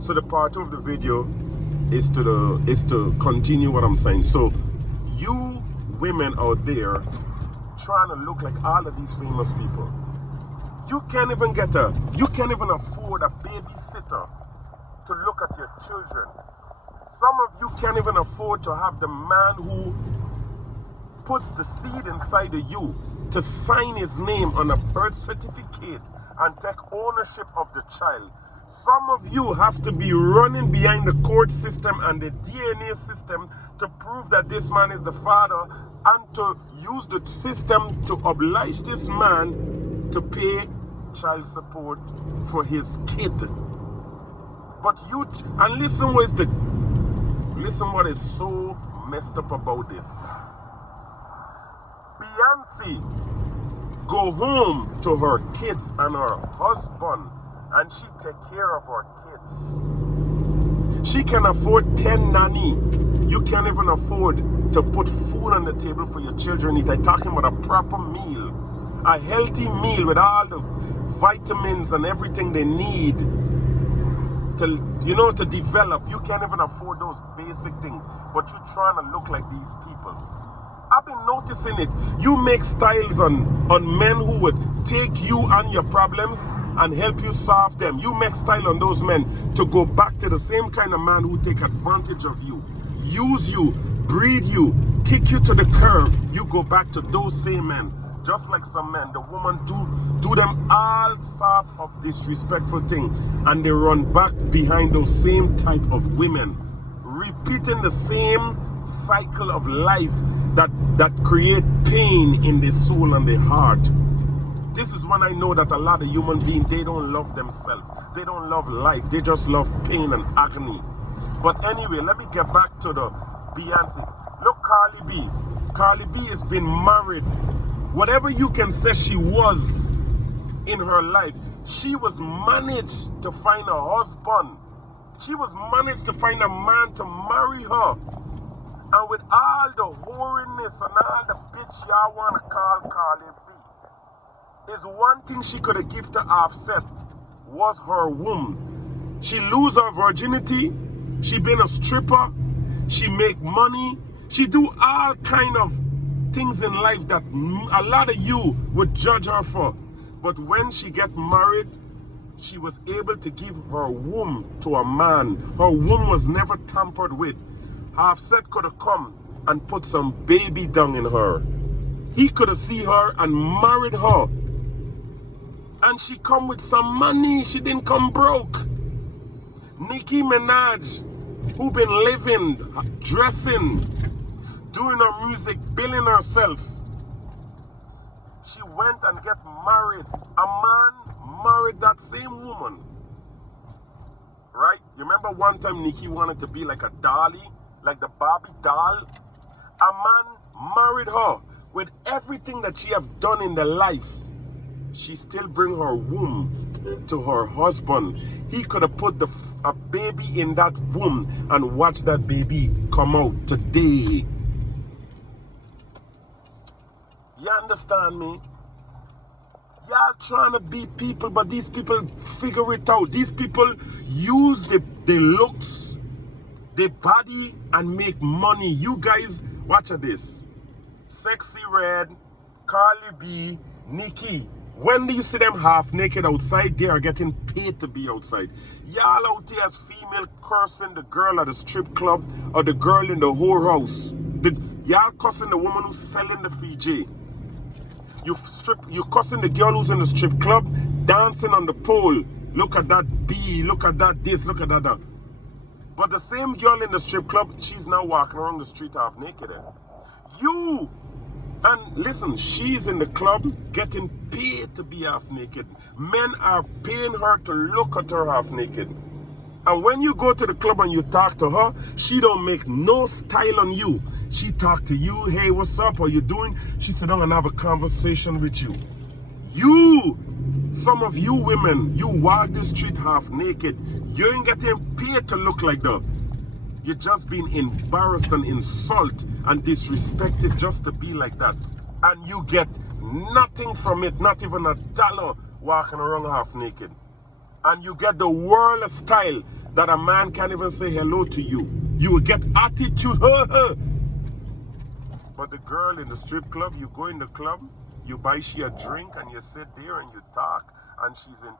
So the part of the video is to continue what I'm saying. So you women out there trying to look like all of these famous people, you can't even afford a babysitter to look at your children. Some of you can't even afford to have the man who put the seed inside of you to sign his name on a birth certificate and take ownership of the child. Some of you have to be running behind the court system and the DNA system to prove that this man is the father, and to use the system to oblige this man to pay child support for his kid. But you, and listen what is so messed up about this. Beyonce go home to her kids and her husband, and she take care of her kids. She can afford 10 nanny. You can't even afford to put food on the table for your children eat. I'm talking about a proper meal, a healthy meal with all the vitamins and everything they need to develop. You can't even afford those basic things, but you're trying to look like these people. I've been noticing it. You make styles on men who would take you and your problems and help you solve them. You make style on those men to go back to the same kind of man who take advantage of you, use you, breed you, kick you to the curb. You go back to those same men. Just like some men, the woman do them all sort of disrespectful thing, and they run back behind those same type of women, repeating the same cycle of life that create pain in the soul and the heart. This is when I know that a lot of human beings, they don't love themselves. They don't love life. They just love pain and agony. But anyway, let me get back to the Beyonce. Look, Cardi B. Cardi B has been married. Whatever you can say she was in her life, she was managed to find a husband. She was managed to find a man to marry her. And with all the whoriness and all the bitch y'all want to call Cardi B, is one thing she could have given to Offset was her womb. She lose her virginity. She been a stripper. She make money. She do all kind of things in life that a lot of you would judge her for. But when she get married, she was able to give her womb to a man. Her womb was never tampered with. Offset could have come and put some baby dung in her. He could have seen her and married her. And she come with some money. She didn't come broke. Nicki Minaj, who been living, dressing, doing her music, billing herself. She went and get married. A man married that same woman. Right? You remember one time Nicki wanted to be like a dolly, like the Barbie doll? A man married her with everything that she have done in the life. She still bring her womb to her husband. He could have put a baby in that womb and watch that baby come out today. You understand me? Y'all trying to be people, but these people figure it out. These people use the looks, the body, and make money. You guys, watch this. Sexy Red, Cardi B, Nicki. When do you see them half naked outside? They are getting paid to be outside. Y'all out here as female cursing the girl at the strip club or the girl in the whorehouse. Y'all cussing the woman who's selling the Fiji. You cussing the girl who's in the strip club, dancing on the pole. Look at that B, look at that this, look at that. But the same girl in the strip club, she's now walking around the street half naked. And listen, she's in the club getting paid to be half naked. Men are paying her to look at her half naked. And when you go to the club and you talk to her, she don't make no style on you. She talk to you, hey, what's up, how you doing? She sit down and have a conversation with you. Some of you women, you walk the street half naked. You ain't getting paid to look like that. You're just being embarrassed and insulted and disrespected just to be like that. And you get nothing from it, not even $1 walking around half naked. And you get the world of style that a man can't even say hello to you. You will get attitude. But the girl in the strip club, you go in the club, you buy she a drink and you sit there and you talk and she's in.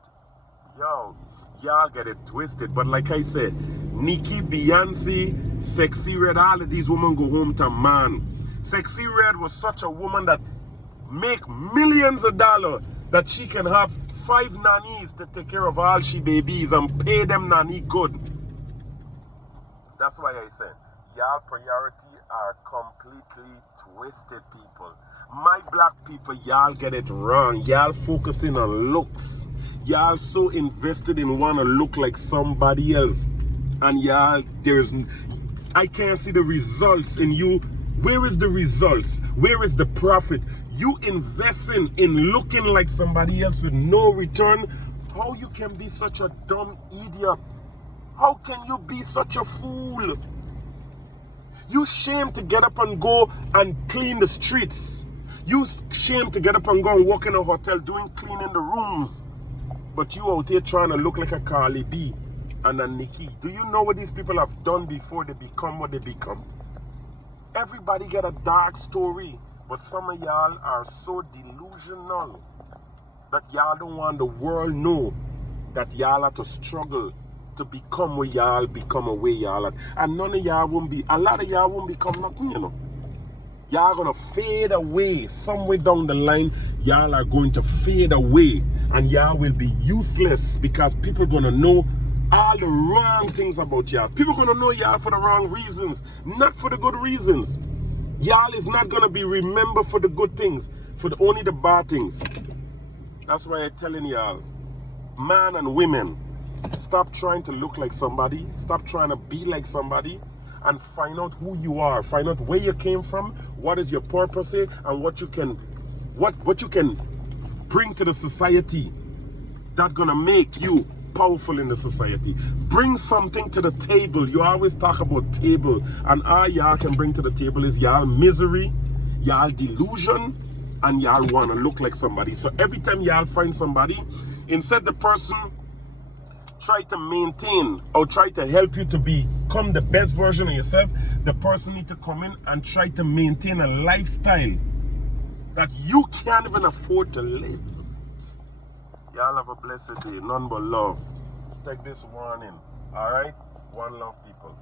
Yo, y'all get it twisted. But like I said, Nicki, Beyonce, Sexy Red, all of these women go home to man. Sexy Red was such a woman that make millions of dollars that she can have 5 nannies to take care of all she babies and pay them nanny good. That's why I said, y'all priority are completely twisted, people. My black people, y'all get it wrong. Y'all focusing on looks. Y'all so invested in want to look like somebody else. And y'all, I can't see the results in you. Where is the results? Where is the profit? You investing in looking like somebody else with no return. How you can be such a dumb idiot? How can you be such a fool? You shame to get up and go and clean the streets. You shame to get up and go and walk in a hotel doing cleaning the rooms. But you out here trying to look like a Carly B and a Nicki. Do you know what these people have done before they become what they become? Everybody get a dark story. But some of y'all are so delusional that y'all don't want the world know that y'all have to struggle to become what y'all become a way y'all are. And none of y'all won't be, a lot of y'all won't become nothing, you know. Y'all gonna fade away. Somewhere down the line, y'all are going to fade away. And y'all will be useless because people gonna know all the wrong things about y'all. People gonna know y'all for the wrong reasons, not for the good reasons. Y'all is not gonna be remembered for the good things, for only the bad things. That's why I'm telling y'all, man and women, stop trying to look like somebody, stop trying to be like somebody, and find out who you are, find out where you came from, what is your purpose, and what you can bring to the society that's gonna make you powerful in the society. Bring something to the table. You always talk about table, and all y'all can bring to the table is y'all misery, y'all delusion, and y'all want to look like somebody. So every time y'all find somebody, instead the person try to maintain or try to help you to become the best version of yourself, the person need to come in and try to maintain a lifestyle that you can't even afford to live. Y'all have a blessed day. None but love. Take this warning. Alright? One love, people.